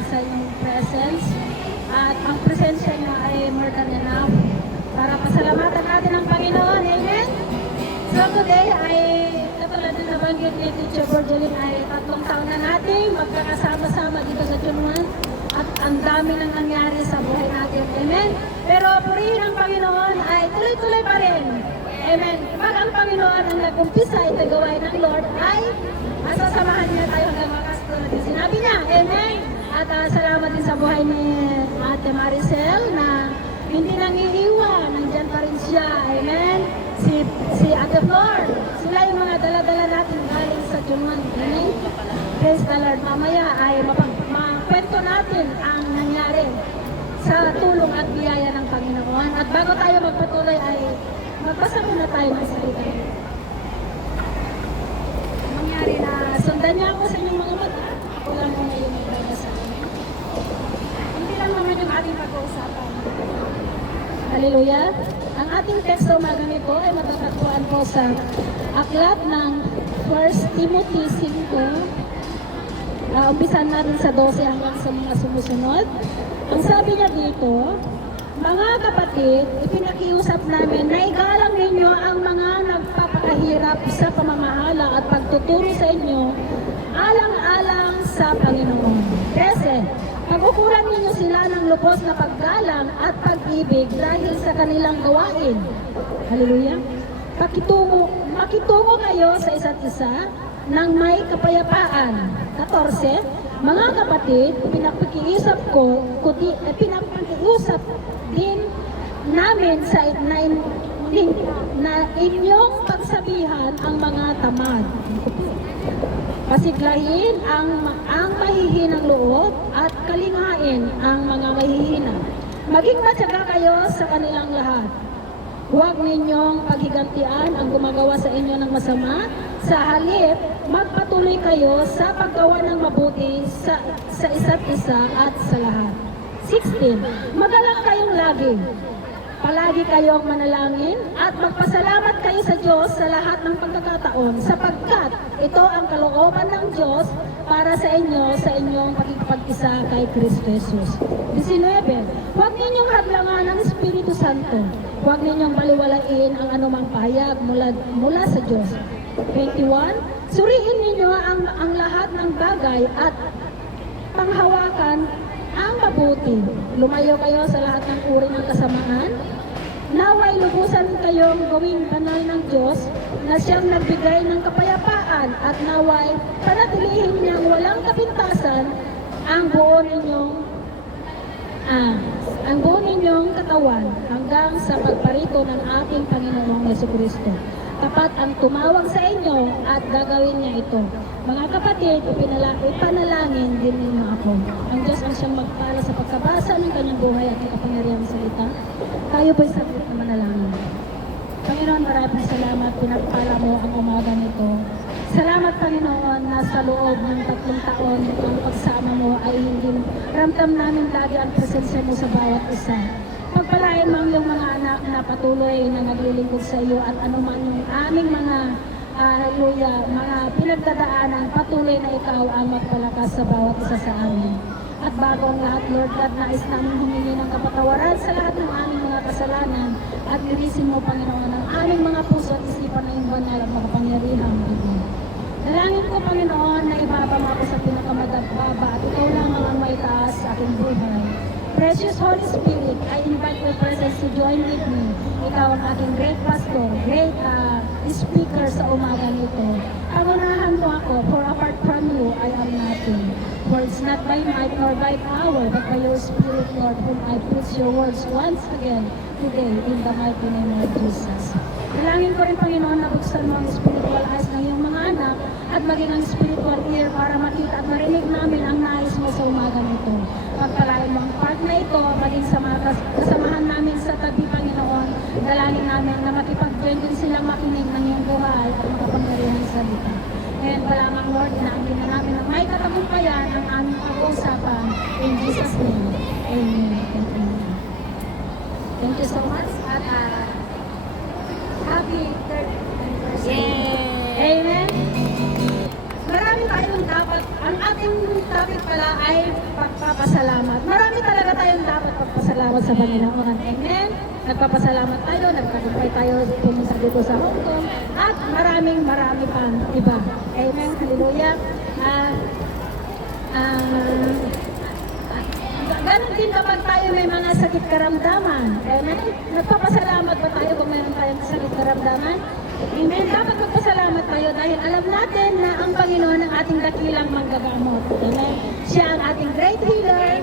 salamat sa inyong presence. At ang presensya niyo ay more than enough para pasalamatan natin ang Panginoon. Amen? So today ay katulad na nabanggit ni Teacher Borgelin ay 3 taon na natin magkakasama-sama dito sa Chunwan. At ang dami nang nangyari sa buhay natin. Amen? Pero purihin ang Panginoon ay tuloy-tuloy pa rin. Amen. Pag ang Panginoon ang nag-umpisa ito gawain ng Lord ay masasamahan niya tayo hanggang wakas tulad yung sinabi niya. Amen. At salamat din sa buhay ni Ate Maricel na hindi nang iiwan. Nandyan pa rin siya. Amen. Si Ate Flor. Sila yung mga dala-dala natin galing sa Chunwan. Amen. Praise the Lord. Mamaya ay makwento natin ang nangyari sa tulong at biyaya ng Panginoon. At bago tayo magpatuloy ay magbasa muna tayo ng salita. Mangyari na sundan niya ako sa inyong mga mata. Ako lang muna yung magbasa. Hindi lang naman yung ating pag-uusapan. Hallelujah. Ang ating teksto magamit po ay matatagpuan po sa aklat ng 1 Timothy 5. Umpisan natin sa 12 hanggang sa mga sumusunod. Ang sabi niya dito, mga kapatid, ipinakiusap namin na igalang ninyo ang mga nagpapakahirap sa pamamahala at pagtuturo sa inyo alang-alang sa Panginoon. Kasi, pag-ukuran ninyo sila ng lubos na paggalang at pag-ibig dahil sa kanilang gawain. Hallelujah. Makitungo kayo sa isa't isa ng may kapayapaan. 14, mga kapatid, pinapakiusap din namin na inyong pagsabihan ang mga tamad. Pasiglahin ang mahihinang loob at kalingain ang mga mahihina. Maging matyaga kayo sa kanilang lahat. Huwag ninyong paghigantian ang gumagawa sa inyo ng masama. Sa halip, magpatuloy kayo sa paggawa ng mabuti sa isa't isa at sa lahat. 16. Magalak kayong lagi. Palagi kayong manalangin at magpasalamat kayo sa Diyos sa lahat ng pagkakataon sapagkat ito ang kalooban ng Diyos para sa inyo sa inyong pagkikipag-isa kay Kristo Jesus. 19. Huwag ninyong hadlangan ang Espiritu Santo. Huwag ninyong baliwalain ang anumang pahayag mula sa Diyos. 21. Suriin ninyo ang lahat ng bagay at panghawakan ang mabuti. Lumayo kayo sa lahat ng uri ng kasamaan. Naway lubusan kayong gawing banal ng Diyos na siyang nagbigay ng kapayapaan at naway panatilihin niyang walang kapintasan ang buo ninyong katawan hanggang sa pagparito ng ating Panginoong Jesucristo. Tapat ang tumawag sa inyo at gagawin niya ito. Mga kapatid, ipanalangin din ninyo ako. Ang Diyos ang siyang magpala sa pagkabasa ng kanyang buhay at kapangyarihang salita. Tayo po'y saglit na manalangin. Panginoon, maraming salamat. Pinagpala mo ang umaga nito. Salamat, Panginoon, na sa loob ng 3 taon ang pagsama mo ay hindi ramdam namin lagi ang presensya mo sa bawat isa. Pagpalain mo ang iyong mga anak na patuloy na naglilingkod sa iyo at anuman yung aming mga mga pinagdadaanan, patuloy na ikaw ang magpalakas sa bawat isa sa amin. At bago ang lahat, Lord God, nais namin humingi ng kapatawaran sa lahat ng aming mga kasalanan at linisin mo, Panginoon, ang aming mga puso at isipan na yung banal at makapangyarihang Panginoon. Dalangin ko, Panginoon, na ibaba mo ako sa pinakamadababa at ikaw lang ang may taas sa aking buhay. Precious Holy Spirit, I invite your presence to join with me. Ikaw ang aking great pastor, great speaker sa umaga nito. Pangunahan mo ako, for apart from you, I am nothing. For it's not by might nor by power, but by your Spirit, Lord, whom I preach your words once again today in the mighty name of Jesus. Dalangin ko rin, Panginoon, na buksan mo ang spiritual eyes ng iyong mga anak at maging ang spiritual ear para makita at marinig namin ang nais mo sa umaga nito. Pagpalain mo ang part na ito, maging sa mga kasamahan namin sa tabi, Panginoon, dalangin namin na makipag-join din silang makinig ng iyong buhay at makapangyarihang salita. Ngayon pa lamang, Lord, inaangkin na namin na may katagumpayan ang aming pag-uusapan. In Jesus' name, Amen. Thank you so much. At happy 3rd anniversary. Amen. Marami tayong dapat ang ating topic pala ay pagpapasalamat. Marami talaga tayong dapat pagpasalamat sa Panginoon. Amen? Nagpapasalamat tayo, nagtagumpay tayo pumunta dito sa Hong Kong, at marami pang iba. Amen? Hallelujah. Ganon din kapag tayo may mga sakit karamdaman. Amen? Nagpapasalamat ba tayo kung mayroon tayong sakit karamdaman? Amen? Dapat magpasalamat tayo dahil alam natin na ang Panginoon ang ating dakilang manggagamot. Amen? Siya ang ating great healer.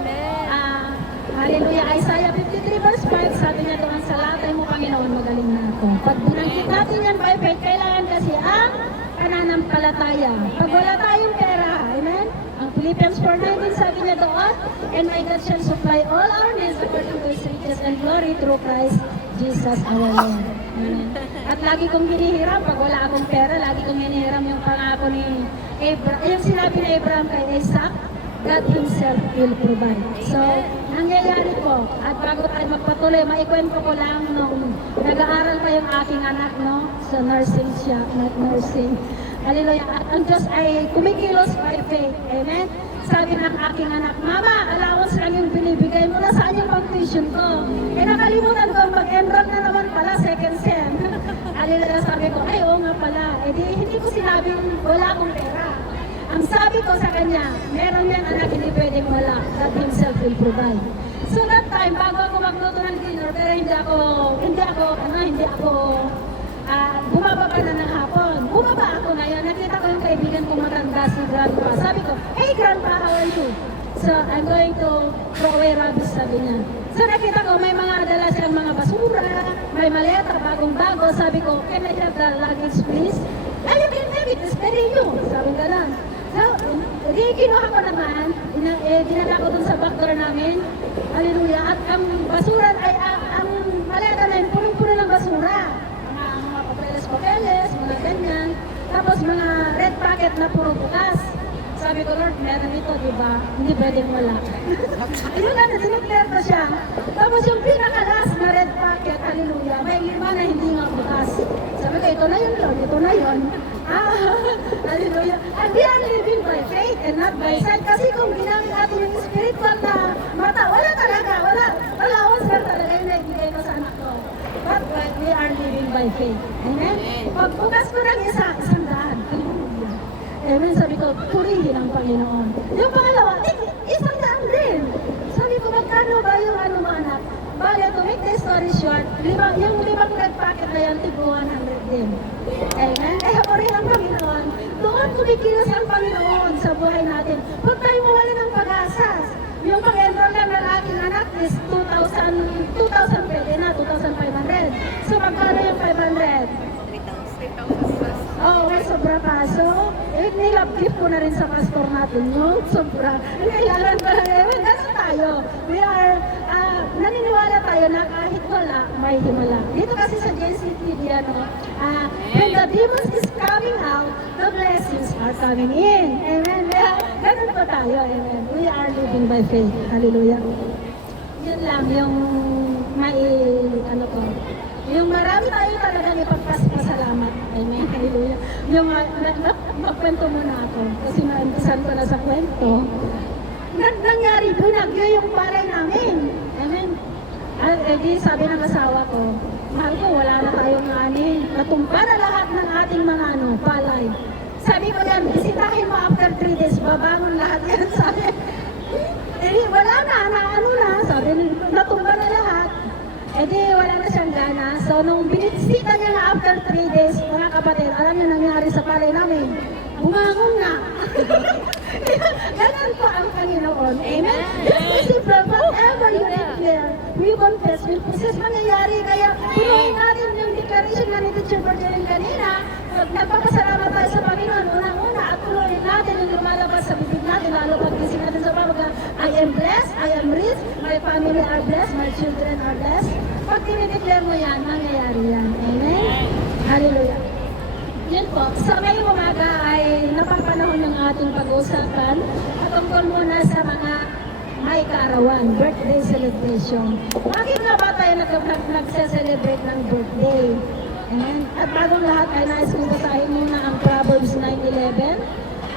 Hallelujah. Isaiah 53 verse 5, sabi niya doon, sa latay mo, Panginoon, magaling na ako. Pag binanggit natin yan by faith, kailangan kasi ang pananampalataya. Pag wala tayong pera, amen? Ang Philippians 4:19, sabi niya doon, and my God shall supply all our needs according to His riches and glory through Christ Jesus our Lord. Amen. At lagi kong hinihiram, pag wala akong pera, lagi kong hinihiram yung pangako ni Abraham, yung sinabi ni Abraham kay Isaac, God Himself will provide. So, nangyayari po, at bago tayo magpatuloy, maikwento ko lang nung nag-aaral pa yung aking anak, no? So, nursing siya, not nursing. Hallelujah. At ang Diyos ay kumikilos by faith. Amen? Sabi ng aking anak, Mama, allowance lang yung binibigay mo, nasaan yung pang-tuition ko? Eh, nakalimutan ko, mag-enroll na naman pala, second sem. Hallelujah, sabi ko, ay, oo nga pala. Eh, hindi ko sinabing wala akong pera. Ang sabi ko sa kanya, meron yan anak, hindi pwedeng wala. God Himself will provide. So that time, bago ako magluto ng dinner, pero hindi ako bumaba pa na ng hapon. Bumaba ako na yun. Nakita ko yung kaibigan kong matanda, si Grandpa. Sabi ko, hey Grandpa, how are you? So, I'm going to throw away rubbish, sabi niya. So, nakita ko, may mga dala siyang mga basura, may maleta, bagong-bago. Sabi ko, can I have the luggage, please? Ay, you can have it, it's very new. Sabi ko lang. So, di kinuha ko naman, dinala ko dun sa back door namin. Hallelujah. At ang basura, ang maleta na yun, punong-puno ng basura. Mga papeles, mga ganyan. Tapos mga red packet na puro bukas. Sabi ko, Lord, meron ito, di ba? Hindi pwedeng wala. Ayun na, sinukler ko siya. Tapos yung pinaka-last na red packet, hallelujah, may 5 na hindi nga bukas. Sabi ko, ito na yun, Lord, ito na yun. Hallelujah. And we are living by faith and not by sight. Kasi kung ginamit natin yung spiritual na mata, wala talaga, wala lang talaga yung naibigay ko sa anak ko. But we are living by faith. Amen? Pagbukas ko ng isang daan. Amen, sabi ko, purihin ang Panginoon. Yung pangalawa, isang daan din. Sabi ko, magkano ba yung mga anak? Bale, to make the story short, yung 5 red packet na yan, tigo 100 din. Amen? Kaya purihin ang Panginoon. Doon kumikilos ang Panginoon sa buhay natin. Huwag tayo mawala ng pag-asa. Yung pag-enroll lang ng aking anak is 2,000 pwede na, 2,500. So, magkano yung 500? 3,000 plus. Oh, may sobra pa. So, nilab-gift ko na rin sa pastor natin yung sobra. Kailangan pa lang, ganun tayo. We are, naniniwala tayo na kahit wala, may himala. Dito kasi sa JCTV, when the demons is coming out, the blessings are coming in. Amen. Ganun pa tayo. Amen. We are living by faith. Hallelujah. Yun lang yung yung marami tayo talagang ipagpasalamat. Amen. Hallelujah. Yung magkwento muna ako kasi naimpisan ko na sa kwento. Nangyari po, nagyo yung palay namin. Amen. Di sabi ng asawa ko, mahal ko, wala na tayong ani. Natumpa na lahat ng ating mga palay. Sabi ko yan, bisitahin mo after 3 days, babangon lahat yan. Sabi, wala na, sabi, natumba na lahat. Wala na siyang gana. So, nung binisita niya na after 3 days, mga kapatid, alam niyo nangyari sa palay namin. Bumangon na. Ganun po ang Panginoon. Amen? Just simple, whatever you declare, we confess, we possess mangyayari. Kaya, punuhin natin yung declaration na ni Teacher Bergerin kanina. Nagpapasalamat tayo sa Panginoon. Unang-una, at punuhin natin yung lumalabas sa bibig natin, lalo pag-gising natin sa pamaga, I am blessed, I am rich, my family are blessed, my children are blessed. Pag dinideclare mo yan, mangyayari yan. Amen? Hallelujah. Yun po, sa ngayong umaga ay napapanahon ng ating pag-uusapan at tungkol muna sa mga may kaarawan, birthday celebration. Bakit nga ba tayo nagse-celebrate ng birthday? Amen? At bagong lahat ay nais kong basahin muna ang Proverbs 9:11.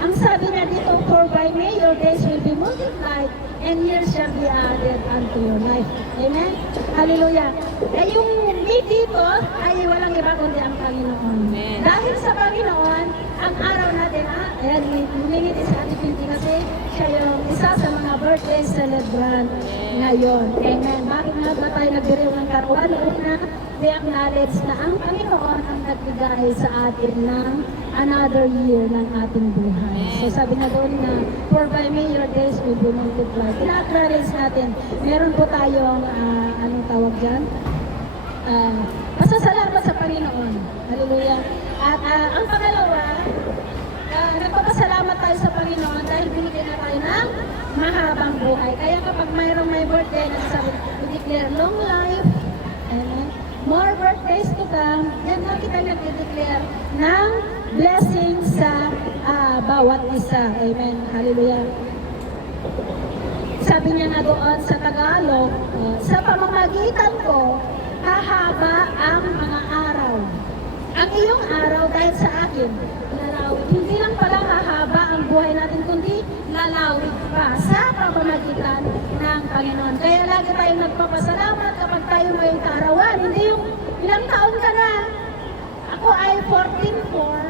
Ang sabi niya dito, for by me your days will be multiplied, and years shall be added unto your life. Amen? Hallelujah. Eh yung me dito ay walang iba kundi ang Panginoon. Amen. Dahil sa Panginoon, ang araw natin, ayan, humingiti sa ating pinti kasi siya yung isa sa mga birthday celebrant ngayon. Amen. Bakit nga ba tayo nagbiriw ng karuan? Una, we acknowledge na ang Panginoon ang nagbigay sa atin ng another year ng ating buhay. So sabi na doon na, for by me your days will be multiplied. Ina-acknowledge natin, meron po tayong, anong tawag dyan? Pasasalamat sa Panginoon. Hallelujah. At ang pangalawa, nagpapasalamat tayo sa Panginoon dahil binigyan na tayo ng mahabang buhay. Kaya kapag mayroong may birthday, nagsasabi, declare long life, amen, more birthdays to come, yan na kita nag-declare ng blessing sa bawat isa. Amen. Hallelujah. Sabi niya nga doon sa Tagalog, sa pamamagitan ko, hahaba ang mga araw. Ang iyong araw dahil sa akin, lalawig. Hindi lang pala hahaba ang buhay natin, kundi lalawig pa sa pamamagitan ng Panginoon. Kaya lagi tayong nagpapasalamat kapag tayo may kaarawan. Hindi yung ilang taon ka na. Ako ay 14-4.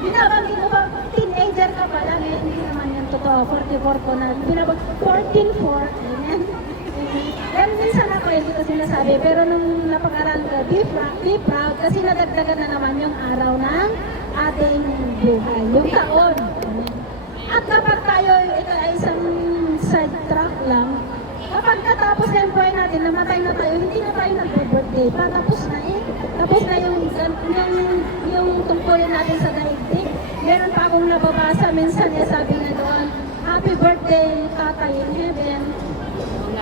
Binabanggit ko ba, teenager ka pala, hindi naman yan totoo, 44 ko na, 14-4, amen. Pero minsan ako hindi ko sinasabi, pero nung napag-aral ko, be proud, kasi nadagdagan na naman yung araw ng ating buhay, yung taon. Amen. At kapag tayo, ito ay isang side track lang, kapag natapos na yung buhay natin, namatay na tayo, hindi na tayo nag-birthday, patapos na eh. Tapos na yung tungkulin natin sa daigdig. Meron pa akong nababasa, minsan sabi na doon, happy birthday, Tatay in heaven.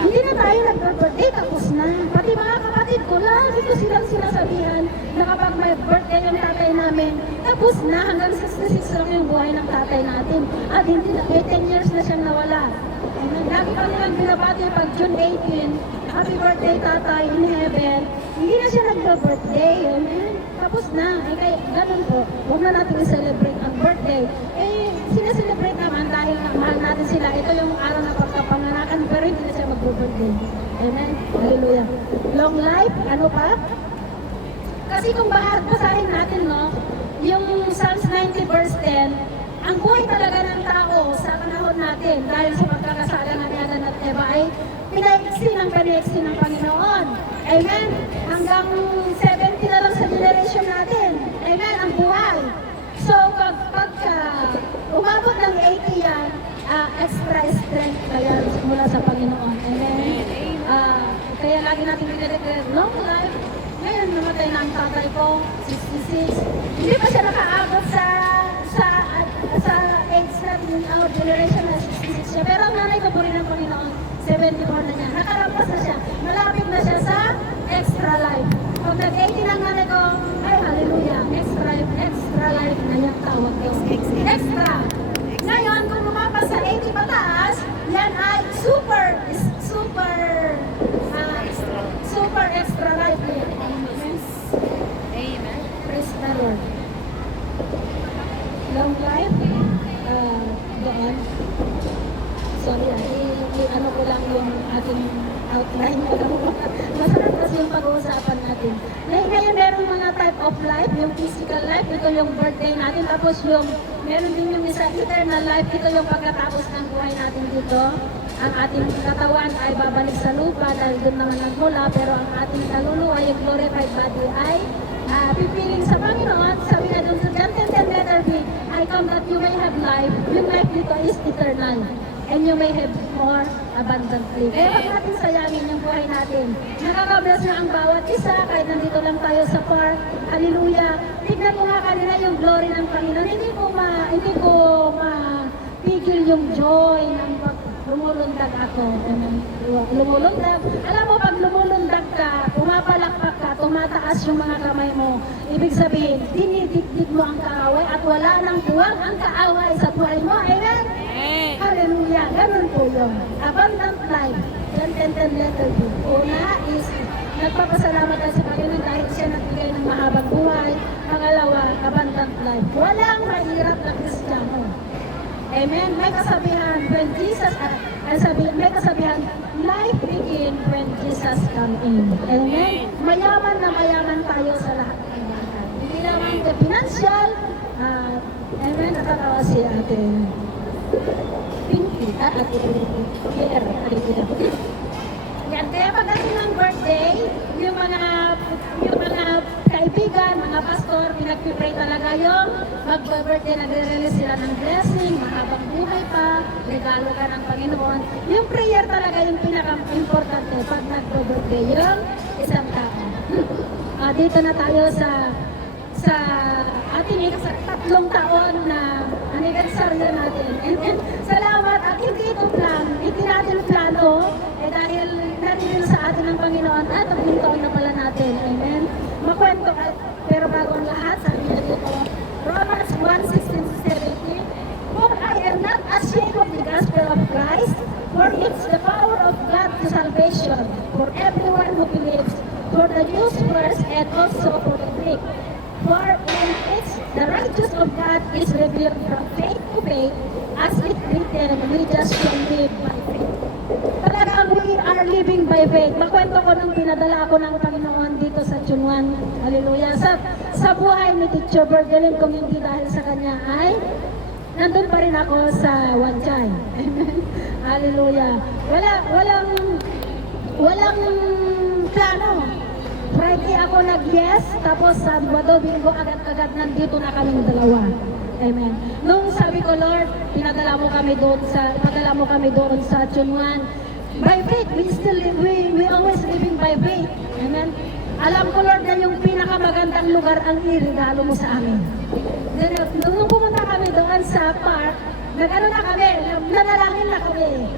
Hindi na tayo nag-birthday, tapos na. Pati mga kapatid ko, lagi ko silang sinasabihan na kapag may birthday yung tatay namin, tapos na, hanggang 66 lang yung buhay ng tatay natin. At hindi na, 10 years na siyang nawala. Lagi pa nilang binabati pag June 18, happy birthday Tatay in heaven. Hindi na siya nagba-birthday. Tapos na. Eh kaya ganun po. Huwag na natin i-celebrate ang birthday. Eh, sineselebrate naman dahil mahal natin sila. Ito yung araw na pagkapanganakan, pero hindi na siya mag-birthday. Amen? Hallelujah. Long life, ano pa? Kasi kung basahin natin, no, yung Psalms 90 verse 10, ang buhay talaga ng tao sa panahon natin dahil sa pagkakasala ng Adan at Eva ay pinaiksi ng Panginoon. Amen? Hanggang 70 na lang sa generation natin. Amen? Ang buhay. So, pagka umabot ng 80 yan, extra strength kaya mula sa Panginoon. Amen? Kaya lagi natin pinadeclare long life. Ngayon, namatay na ang tatay ko, 66. Hindi pa siya nakaabot sa age natin, our generation na 66 siya. Pero ang nanay ko po rin ng Panginoon, 74 na niya. Nakarampas na siya. Malapit na siya sa extra life. Pag nag-80 ng nanay ko, ay hallelujah, extra life na yung tawag ko. Extra. Ngayon, kung lumapas sa 80 pataas, yan ay super extra life. Amen. Praise the Lord. Long life, doon. Sorry, ano ko lang yung ating outline. Masarap kasi yung pag-uusapan natin. Ngayon, meron mga type of life, yung physical life, ito yung birthday natin. Tapos meron din yung isa, eternal life, ito yung pagkatapos ng buhay natin dito. Ang ating katawan ay babalik sa lupa dahil doon naman nagmula, pero ang ating kaluluwa, yung glorified body ay pipiling sa Panginoon. Sabi na doon sa John 10:10 letter B, I come that you may have life. Yung life dito is eternal. And you may have more abundantly. Kaya huwag natin sayangin yung buhay natin. Nakaka-bless na ang bawat isa, kahit nandito lang tayo sa park. Hallelujah. Tignan mo nga kanina yung glory ng Panginoon. Hindi ko mapigil yung joy ng lumulundag ako. Lumulundag. Alam mo, pag lumulundag ka, pumapalakpak ka, tumataas yung mga kamay mo. Ibig sabihin, dinidikdik mo ang kaaway at wala nang buwang ang kaaway sa buhay mo. Amen? Hallelujah. Ganun po yun. Abundant life. John 10:10 letter B. Una is, nagpapasalamat tayo sa Panginoon dahil siya nagbigay ng mahabang buhay. Pangalawa, abundant life. Walang mahirap na Kristiyano. Amen. May kasabihan, when Jesus, may kasabihan, life begin when Jesus come in. Amen. Mayaman na mayaman tayo sa lahat ng bagay. Hindi lamang the financial, amen, natatawa si ate Pinky, ate Pinky. Yan, kaya pagdating ng birthday, yung mga kaibigan, mga pastor, pinag-pray talaga yung mag-birthday, nagre-release sila ng blessing, mahabang buhay pa, regalo ka ng Panginoon. Yung prayer talaga yung pinaka-importante pag nag-birthday yung isang tao. Dito na tayo sa ating tatlong taon na anibersaryo natin. And salamat at hindi natin plano, dahil natin sa atin ng Panginoon at ang taon na pala natin. Amen. Makwento ka, pero bago ang lahat, sabi niya dito, Romans 1:16-17, for I am not ashamed of the gospel of Christ, for it's the power of God to salvation for everyone who believes, for the Jews first and also for the Greek. For in it, the righteousness of God is revealed from faith to faith, as it written, we just shall live by faith. Talagang we are living by faith. Makwento ko nung pinadala ako ng Panginoon dito sa Chunwan. Hallelujah. Sa buhay ni Teacher Bergelin, kung hindi dahil sa kanya ay nandun pa rin ako sa Wanchay. Amen. Hallelujah. Walang plano. Friday ako nag-yes, tapos Sabado, Linggo, agad-agad nandito na kaming dalawa. Amen. Nung sabi ko, Lord, pinadala mo kami doon sa Chunwan. By faith, we always living by faith. Amen. Alam ko, Lord, na yung pinakamagandang lugar ang iregalo mo sa amin. Nung pumunta kami doon sa park, nanalangin na kami.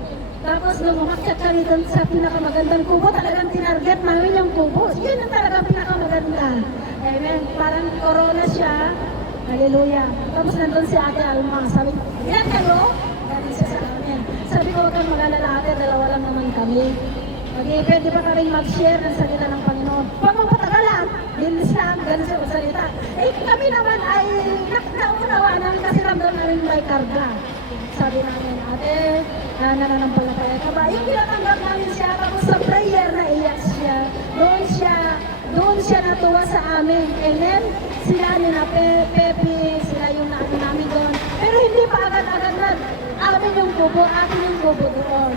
Tapos nung umakyat kami doon sa pinakamagandang kubo, talagang tinarget namin yung kubo. Yun ang talagang pinakamaganda. Amen. Parang corona siya. Hallelujah. Tapos nandun si Ate Alma. Sabi, ilan kayo? Galing siya sa amin. Sabi ko, huwag kang mag-alala ate, dalawa lang naman kami. Pwede pa kaming mag-share ng salita ng Panginoon. Huwag mong patagalan. Lilistan, gano'n siya magsalita. Kami naman ay naunawa namin kasi ramdam namin may karga. Sabi namin, ate, nananampalataya ka ba? Yung tinatanggap namin siya, tapos sa prayer na iyak siya. Doon siya natuwa sa amin. Amen? Sila ni na Pepe, sila yung naano namin doon. Pero hindi pa agad-agad na amin yung kubo, atin yung kubo doon.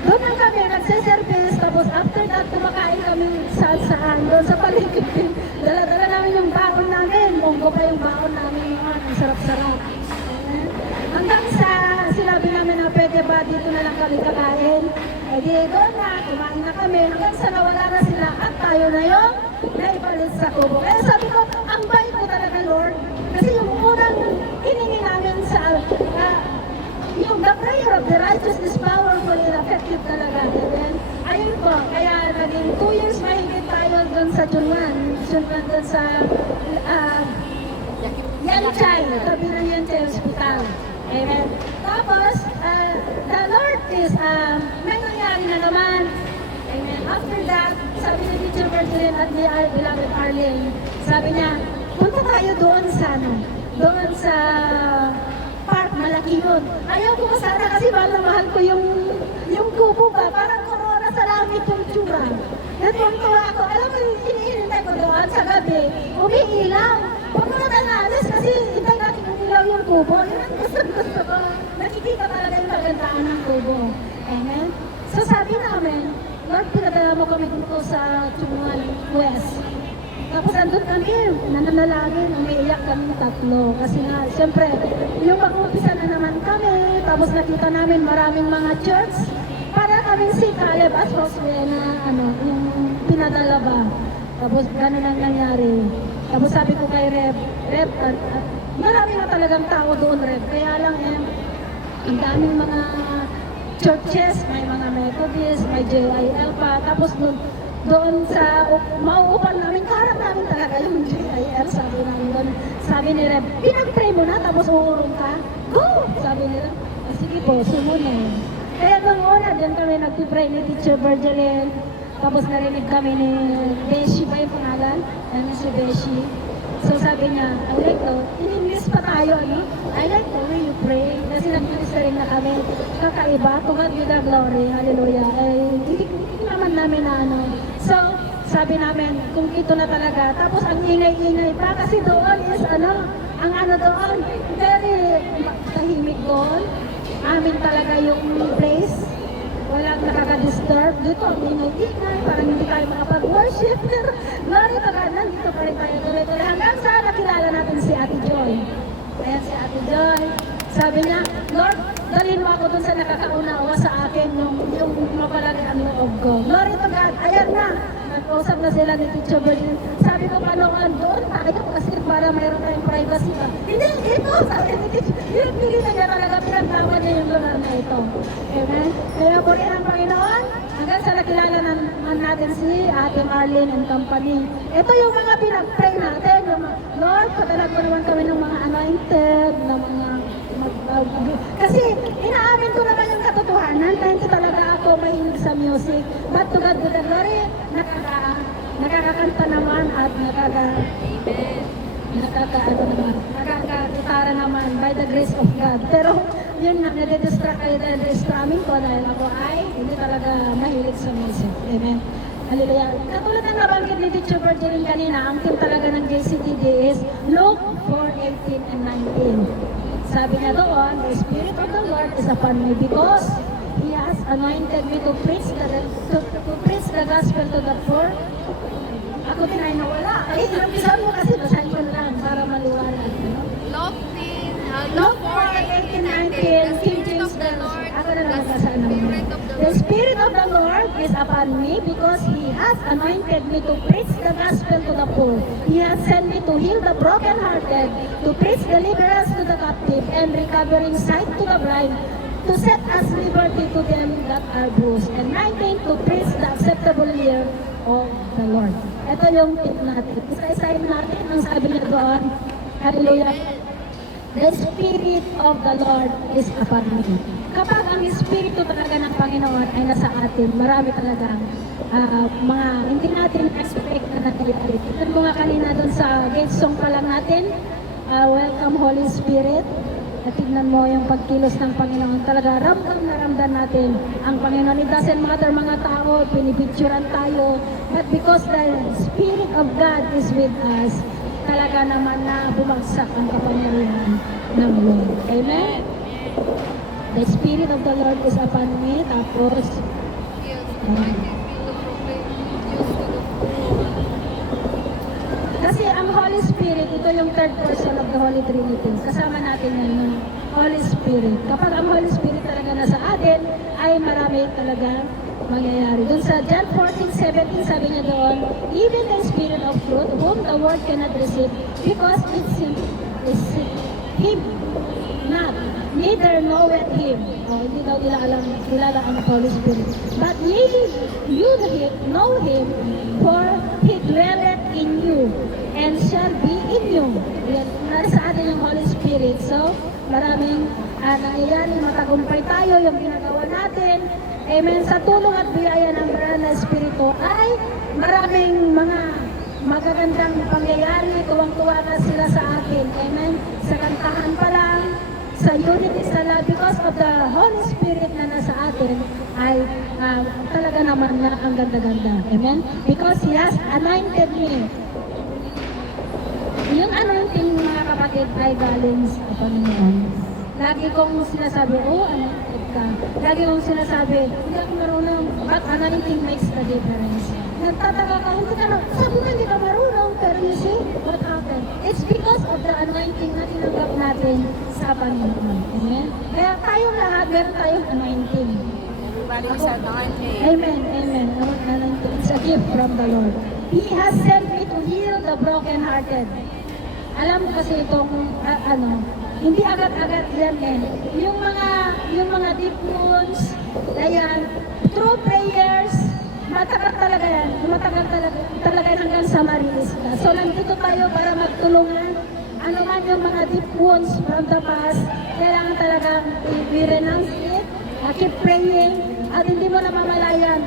Doon lang kami, nagsiservice, tapos after that, kumakain kami saan doon sa paligid. Dala-dala namin yung baon namin. Munggo pa yung baon namin, ang sarap-sarap. Hanggang sa sinabi namin na pwede ba dito na lang kami kakain. Di doon na, kumain na kami. Hanggang sa nawala na sila at tayo na yung naipalit sa kubo. Kaya sabi ko, ang bait mo talaga, Lord. Kasi yung unang hiningi namin sa yung the prayer of the righteous is powerful and effective talaga. Amen. Ayun po, kaya naging 2 years mahigit tayo doon sa Chunwan. Doon sa Yanchay, tabi ng Yanchay Hospital. Amen. Tapos, the Lord is, may nangyari na naman. Amen. After that, sabi ni Teacher Bergelin at ni Beloved Arlene, sabi niya, punta tayo doon sa park, malaki yun. Ayaw ko sana kasi mahal ko yung kubo ba, parang corona sa langit yung tsura. Natuwa ako, alam mo yung iniintay ko doon sa gabi, umiilaw. Huwag mo na tangalis kasi hintay natin umilaw yung kubo. Yun ang gusto ko. Nakikita talaga yung magandaan ng kubo. Amen? So sabi namin, Lord, pinadala mo kami dito sa Chunwan West. Tapos andun kami, nananalangin, umiiyak kami tatlo. Kasi nga, siyempre, yung mag-umpisa na naman kami, tapos nakita namin maraming mga church, para kaming si Caleb at Josue na, yung pinadala ba. Tapos gano'n ang nangyari. Tapos sabi ko kay Rep, marami na talagang tao doon, Rep. Kaya lang, ang daming mga churches, may mga Methodist, may JIL pa. Tapos doon sa mauupan namin, kaharap namin talaga yung JIL, sabi namin doon. Sabi ni Rep, pinag-pray mo na, tapos uurong ka? Go! Sabi nila, sige po, sumunod. Kaya nung una, din kami nag-pray ni Teacher Bergelin. Tapos narinig kami ni Beshi ba yung pangalan? Ano si Beshi? So sabi niya, I like to, in English pa tayo, I like the way you pray. Kasi kami kakaiba, tungkol with the glory, hallelujah. Hindi naman namin na ano. So, sabi namin, kung ito na talaga, tapos ang ingay-ingay pa, kasi doon is ang ano doon, very tahimik doon. Amin talaga yung place. Walang nakaka-disturb. Dito ang ingay-ingay, parang hindi tayo makapag-worship. Pero, glory to God, nandito pa rin tayo tuloy-tuloy. Hanggang sa nakilala natin si Ate Joy. Ayan si Ate Joy. Sabi niya, Lord, dalhin mo ako dun sa nakakaunawa sa akin yung mapalagi ang loob ko. Glory to God. Ayan na. Nag-usap na sila ni Teacher Berlin. Sabi ko, panoon doon tayo kasi para mayroon tayong privacy ka. Hindi, ito. Sabi ni Teacher. Pinagpilitan niya talaga. Pinagtawan niya yung lugar na ito. Amen. Kaya purihin ang Panginoon. Hanggang sa nakilala natin si Ate Marlene and company. Ito yung mga pinag-pray natin. Yung, Lord, patalag mo naman kami ng mga anointed, ng mga kasi inaamin ko naman yung katotohanan na hindi talaga ako mahilig sa music. But to God be the glory, nakakakanta naman at nakakagitara naman by the grace of God. Pero yun nga, nade-distract kayo dahil strumming ko dahil ako ay hindi talaga mahilig sa music. Amen. Hallelujah. Katulad ng nabanggit ni Teacher Virgin kanina, ang team talaga ng JCTD is Luke 4:18 and 19. Sabi niya doon, the Spirit of the Lord is upon me because He has anointed me to preach the gospel to the poor. Ako din ay nawala. Ay, nabisan mo kasi basahin ko lang para maliwanag. Luke 4:18-19, King James Version. Ako na lang magbasa naman. The Spirit of the Lord is upon me because He has anointed me to preach the gospel to the poor. He has sent me to heal the brokenhearted, to preach deliverance to the captive, and recovering sight to the blind, to set us liberty to them that are bruised. And 19, to preach the acceptable year of the Lord. Ito yung tip natin. Isa-isahin natin ang sabi niya doon. Hallelujah. The Spirit of the Lord is upon me. Kapag ang Espiritu talaga ng Panginoon ay nasa atin, marami talagang mga hindi natin expect na nangyayari. Tignan mo nga kanina doon sa gate song pa lang natin, Welcome Holy Spirit. At tignan mo yung pagkilos ng Panginoon. Talaga ramdam na ramdam natin ang Panginoon. It doesn't matter mga tao, pinipicturan tayo. But because the Spirit of God is with us, talaga naman na bumagsak ang kapangyarihan ng Lord. Amen? The Spirit of the Lord is upon me. Tapos, kasi ang Holy Spirit, ito yung third person of the Holy Trinity. Kasama natin yan yung Holy Spirit. Kapag ang Holy Spirit talaga nasa atin, ay marami talaga mangyayari. Doon sa John 14:17, sabi niya doon, even the Spirit of truth, whom the world cannot receive, because it's Him not, neither knoweth Him. Hindi daw nila alam, kilala ang Holy Spirit. But you know Him, for He dwelleth in you, and shall be in you. Yan, nasa atin yung Holy Spirit. So, maraming nangyayari, matagumpay tayo yung ginagawa natin. Amen. Sa tulong at biyaya ng Banal na Espiritu ay maraming mga magagandang pangyayari. Tuwang-tuwa na sila sa atin. Amen. Sa kantahan pa lang, sa unity sa love, because of the Holy Spirit na nasa atin, ay talaga naman na ang ganda-ganda. Amen. Because He has anointed me. Yung anointing, mga kapatid, ay galing sa Panginoon. Lagi kong sinasabi, anointed ka. Lagi kong sinasabi, hindi ako marunong, but anointing makes the difference. Nagtataka ka, sabi mo hindi ka marunong, pero you see, what happened? It's because of the anointing na tinanggap natin sa Panginoon. Amen? Kaya tayong lahat, meron tayong anointing. Everybody is anointed. Amen, amen. Anointing. It's a gift from the Lord. He has sent me to heal the brokenhearted. Alam mo kasi itong, hindi agad-agad yan eh. Yung mga deep wounds, ayan, through prayers, matagal talaga yan. Matagal talaga hanggang sa marilis ka. So, nandito tayo para magtulungan. Ano man yung mga deep wounds from the past, kailangan talagang i-renounce it, keep praying, at hindi mo na mamalayan,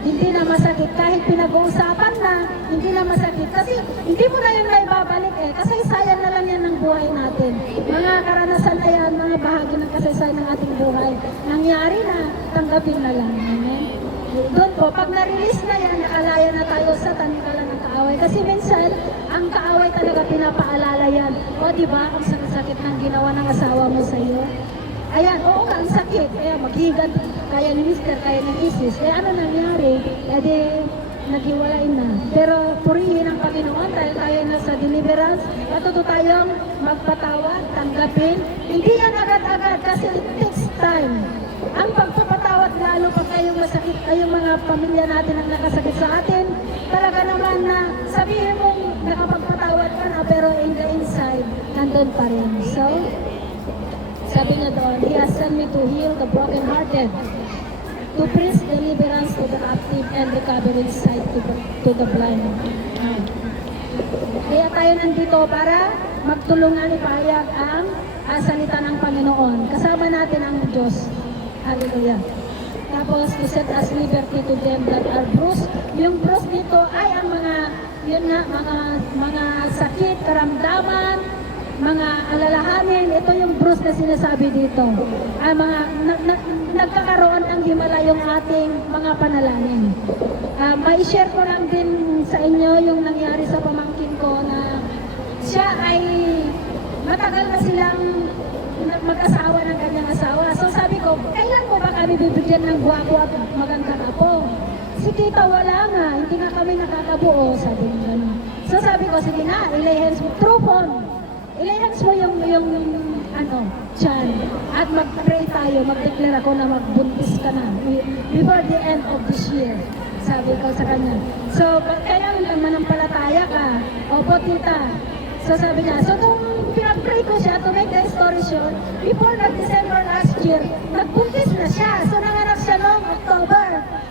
hindi na masakit. Kahit pinag-uusapan na, hindi na masakit. Kasi hindi mo na yun may babalik eh. Kasi sayang na lang yan ng buhay natin. natin. Mga karanasan na yan, mga bahagi ng kasaysayan ng ating buhay. Nangyari na, tanggapin na lang. Amen? Doon po, pag na-release na yan, nakalaya na tayo sa tanikala ng kaaway. Kasi minsan, ang kaaway talaga pinapaalala yan. O diba, ang sakit-sakit ng ginawa ng asawa mo sa iyo. Ayan, oo nga, ang sakit. Kaya maghigan, kaya ni Mr., kaya ni Mrs. Kaya ano nangyari? Edi, naghiwalay na. Pero purihin ang Panginoon dahil tayo na sa deliverance. Matuto tayong magpatawad, tanggapin. Hindi yan agad-agad kasi it takes time. Ang pagpapatawad, lalo pag kayong masakit, kayong mga pamilya natin ang nakasakit sa atin, talaga naman na sabihin mong nakapagpatawad ka na pero in the inside, nandun pa rin. So, sabi niya doon, He has sent me to heal the brokenhearted, to preach deliverance to the captive and recovery sight to the blind. Kaya tayo nandito para magtulungan ipahayag ang salita ng Panginoon. Kasama natin ang Diyos. Hallelujah. Tapos, to set us liberty to them that are bruised. Yung bruise nito ay ang mga, yun nga, mga sakit, karamdaman, mga alalahanin. Ito yung bruise na sinasabi dito. Ay mga, nagkakaroon ng himala yung ating mga panalangin. Mai-share ko lang din sa inyo yung nangyari sa pamangkin ko na siya ay matagal na silang mag-asawa ng kanyang asawa. So sabi ko, kailan mo ba kami bibigyan ng gwapo at magandang apo? Si tita wala nga, hindi nga kami nakakabuo, sabi niya gano'n. So sabi ko, sige na, ilay-hands mo, true phone. Ilay-hands mo yung tiyan. At mag-pray tayo, mag-declare ako na magbuntis ka na before the end of this year. Sabi ko sa kanya. So, kaya lang manampalataya ka. Opo, tita. So sabi niya, so nung pinag-pray ko siya, to make the story short, before December last year, nagbuntis na siya. So nanganak siya noong October.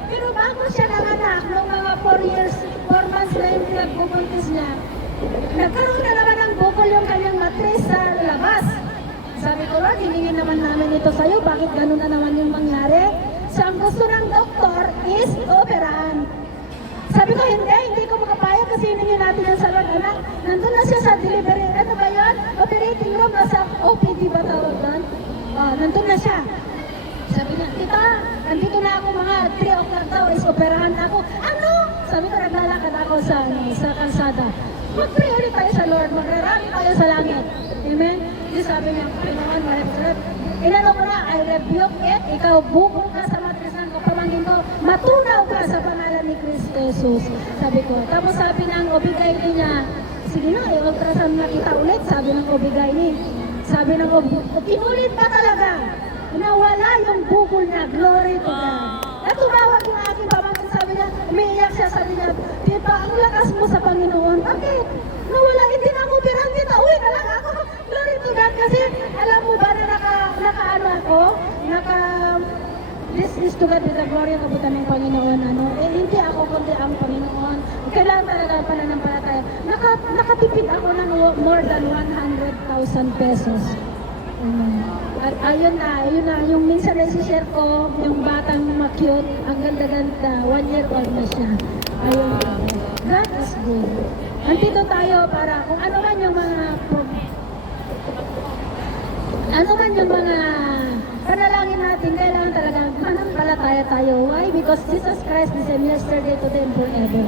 Pero bago siya nanganak, nung mga 4 months na yung pinagbubuntis niya, nagkaroon na naman ng bukol yung kanyang matris sa labas. Sabi ko, Lord, hiningin naman namin ito sa'yo, bakit ganun na naman yung mangyari? So ang gusto ng doktor is operahan. Sabi ko, hindi ko makapayag kasi hiningin natin yung sa Lord, anak. Nandun na siya sa delivery. Ano ba yun? Operating room, nasa OPD ba tawag doon? Nandun na siya. Sabi niya, tita, andito na ako mga 3 o'clock daw, is operahan na ako. Ano? Sabi ko, naglalakad ako sa kalsada. Mag-pray ulit tayo sa Lord, magrarami tayo sa langit. Amen? Di sabi niya, Panginoon, inano ko na, I rebuke it, ikaw bukol ka sa matris ng kapamangkin ko, matunaw ka sa pangalan ni Kristo Jesus. Sabi ko, tapos sabi ng OB-GYN niya, sige na, i-ultrasound na kita ulit, sabi ng OB-GYN. Sabi ng OB-GYN, inulit pa talaga, nawala yung bukol niya, glory to God. Natumawag yung aking pamangkin, sabi niya, umiiyak siya, sabi niya, tita, ang lakas mo sa Panginoon. Bakit? Nawala, hindi na ako pirang tita, uwi na lang ako. Glory to God, kasi alam mo ba na this is to God with the glory ang kabutan ng Panginoon. Hindi ako kundi ang Panginoon. Kailangan talaga pananampalataya. Nakatipid ako ng more than 100,000 pesos. At ayun na, yung minsan na isi-share ko, yung batang ma-cute, ang ganda-ganda, 1 year old na siya. Ayun, God is good. Andito tayo para kung ano man yung mga panalangin natin, kailangan talaga manampalataya tayo. Why? Because Jesus Christ is the same yesterday, today, and forever.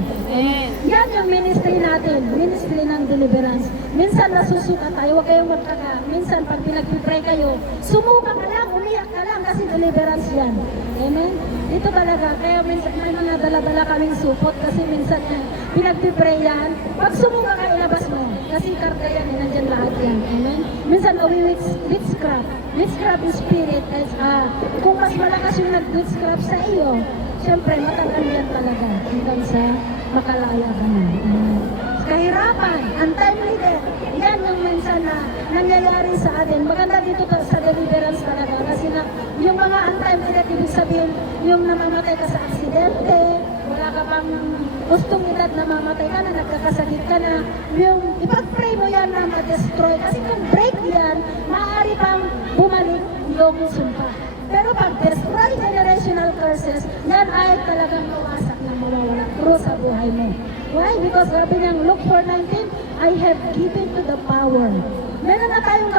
Yan yung ministry natin, ministry ng deliverance. Minsan nasusuka tayo, huwag kayong magkaka. Minsan pag pinag-pray kayo, sumuka ka lang, umiyak ka lang kasi deliverance yan. Amen? Dito talaga, kaya minsan may mga dala-dala kaming supot kasi minsan pinag-pray yan. Pag sumuka ka, ilabas mo. Kasi karga yan, nandyan lahat yan. Amen? Minsan, witchcraft. Witchcraft spirit is, kung mas malakas yung nag-witchcraft sa iyo, siyempre, matagal yan talaga hanggang sa makalaya ka na. Kahirapan, untimely death, yan yung minsan na nangyayari sa atin. Maganda dito sa deliverance talaga kasi na yung mga untimely death, ibig sabihin, yung namamatay ka sa aksidente, wala ka pang gustong edad na mamatay ka na, nagkakasakit ka na, yung ipag-pray mo yan na ma-destroy. Kasi kung break yan, maaari pang bumalik yung sumpa. Pero pag destroy generational curses, yan ay talagang mawasak na mawawala sa buhay mo. Why? Because sabi niyang Luke 4:19, I have given to the power. Meron na tayong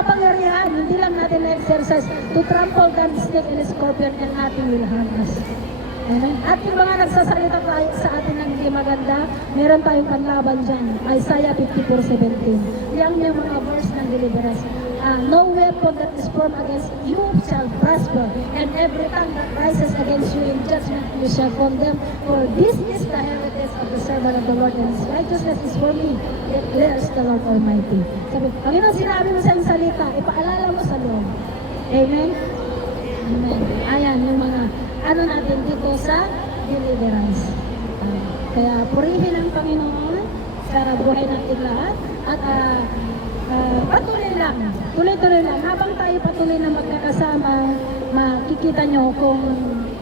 exercise to trample down the snake and the scorpion and nothing will harm us. Amen. At yung mga nagsasalita tayo sa atin ng hindi maganda, meron tayong panlaban dyan. Isaiah 54:17. Yan yung mga verse ng deliverance. No weapon that is formed against you shall prosper, and every tongue that rises against you in judgment you shall condemn. For this is the heritage of the servant of the Lord, and his righteousness is for me, declares the Lord Almighty. Sabi, Panginoon, sinabi mo sa iyong salita, ipaalala mo sa Lord. Amen? Amen. Ayan, yung mga ano natin dito sa deliverance. Kaya purihin ang Panginoon para buhay natin lahat at patuloy lang, tuloy-tuloy lang. Habang tayo patuloy na magkakasama, makikita nyo kung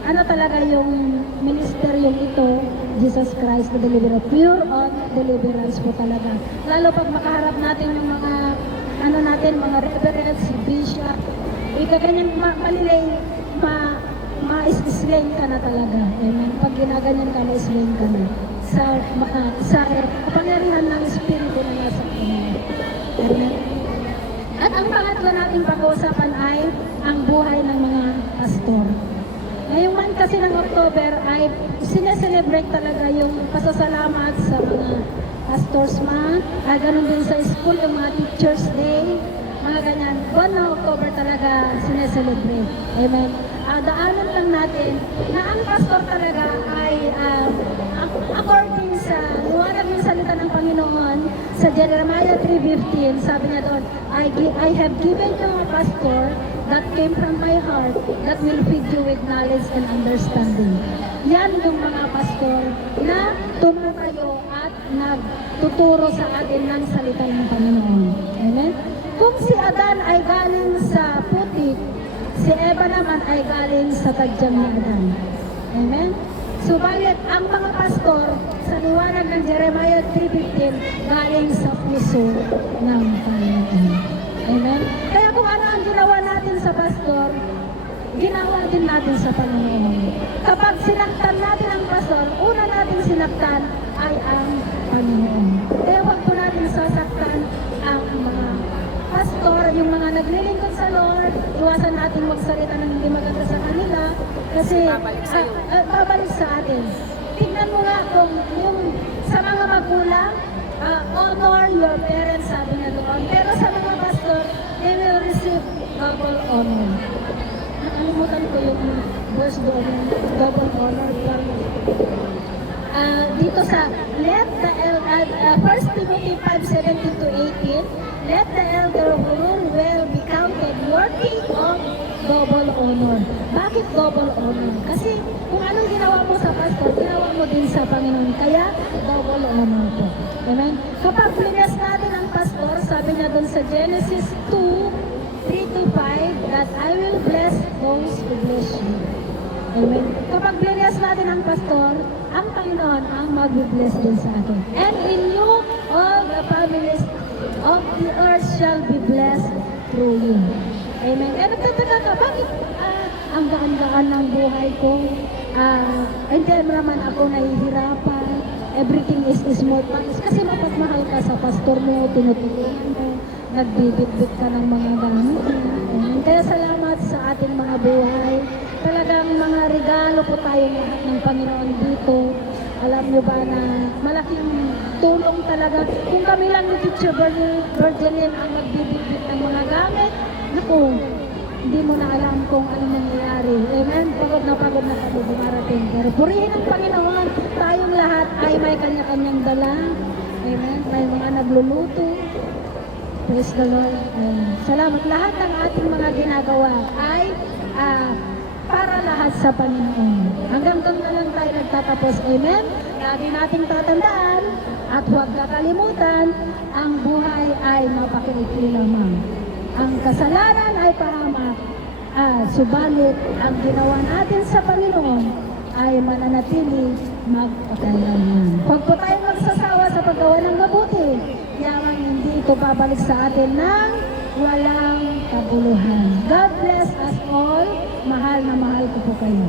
ano talaga yung ministeryong ito, Jesus Christ, the Deliverer. Pure on deliverance po talaga. Lalo pag makaharap natin yung mga, ano natin, mga reverends, bishop, ikaganyan, malilay, ma-slain ka na talaga. Amen. Pag ginaganyan ka, ma-slain ka na. Sa kapangyarihan ng Espiritu na nasa kanya. Amen. At ang pangatlo nating pag-uusapan ay ang buhay ng mga pastor. Ngayong month kasi ng October ay sineselebrate talaga yung pasasalamat sa mga pastors month. Ganun din sa school, yung mga teachers day, mga ganyan. Buwan ng October talaga sineselebrate. Amen. Daanan lang natin na ang pastor talaga ay according sa liwanag ng salita ng Panginoon sa Jeremiah 3:15, sabi niya doon, I have given you a pastor that came from my heart that will feed you with knowledge and understanding. Yan yung mga pastor na tumatayo at nagtuturo sa atin ng salita ng Panginoon. Amen? Kung si Adan ay galing sa putik, si Eva naman ay galing sa tadyang ni Adan. Amen? Subalit, ang mga pastor, sa liwanag ng Jeremiah 3:15, galing sa puso ng Panginoon. Amen? Kaya kung ano ang ginawa natin sa pastor, ginawa din natin sa Panginoon. Kapag sinaktan natin ang pastor, una natin sinaktan ay ang Panginoon. Kaya huwag po natin sasaktan ang mga pastor, yung mga naglilingkod sa Lord. Iwasan natin magsalita ng hindi maganda sa kanila kasi babalik sa atin. Tingnan mo nga kung yung sa mga magulang, honor your parents, sabi niya doon. Pero sa mga pastor, they will receive double honor. Nakalimutan ko yung verse doon, double honor. Dito sa let the 1 Timothy 5:17-18, let the elder who rule well be counted worthy of double honor. Bakit double honor? Kasi kung anong ginawa mo sa pastor, ginawa mo din sa Panginoon. Kaya double honor po. Amen? Kapag bless natin ang pastor, sabi niya doon sa Genesis 2:3-5, that I will bless those who bless you. Amen. Kapag bless natin ang pastor, ang Panginoon ang mag-bless din sa atin. And in you, all the families of the earth shall be blessed through you. Amen. Eh, nagtataka ka, bakit ang gaan-gaan ng buhay ko? Hindi naman ako nahihirapan. Everything is small things. Kasi mapagmahal ka sa pastor mo, tinutulungan mo, nagbibit-bit ka ng mga gamit. Amen. Kaya salamat sa ating mga buhay. Talagang mga regalo po tayo lahat ng Panginoon dito. Alam nyo ba na malaking tulong talaga. Kung kami lang ni Teacher Virgilin ang magbibigit ng mga gamit, naku, hindi mo na alam kung ano nangyayari. Amen? Pagod na kami dumarating. Pero purihin ang Panginoon, tayong lahat ay may kanya-kanyang dala. Amen? May mga nagluluto. Praise the Lord. Amen. Salamat. Lahat ng ating mga ginagawa ay para lahat sa Panginoon. Hanggang doon na lang tayo nagtatapos. Amen? Lagi nating tatandaan at huwag kakalimutan, ang buhay ay mapakinikli lamang. Ang kasalanan ay pahamak, subalit ang ginawa natin sa Panginoon ay mananatili magpakailanman. Huwag po tayong magsasawa sa paggawa ng mabuti. Yamang hindi ito babalik sa atin ng walang kabuluhan. God bless us all. Mahal na mahal ko po kayo.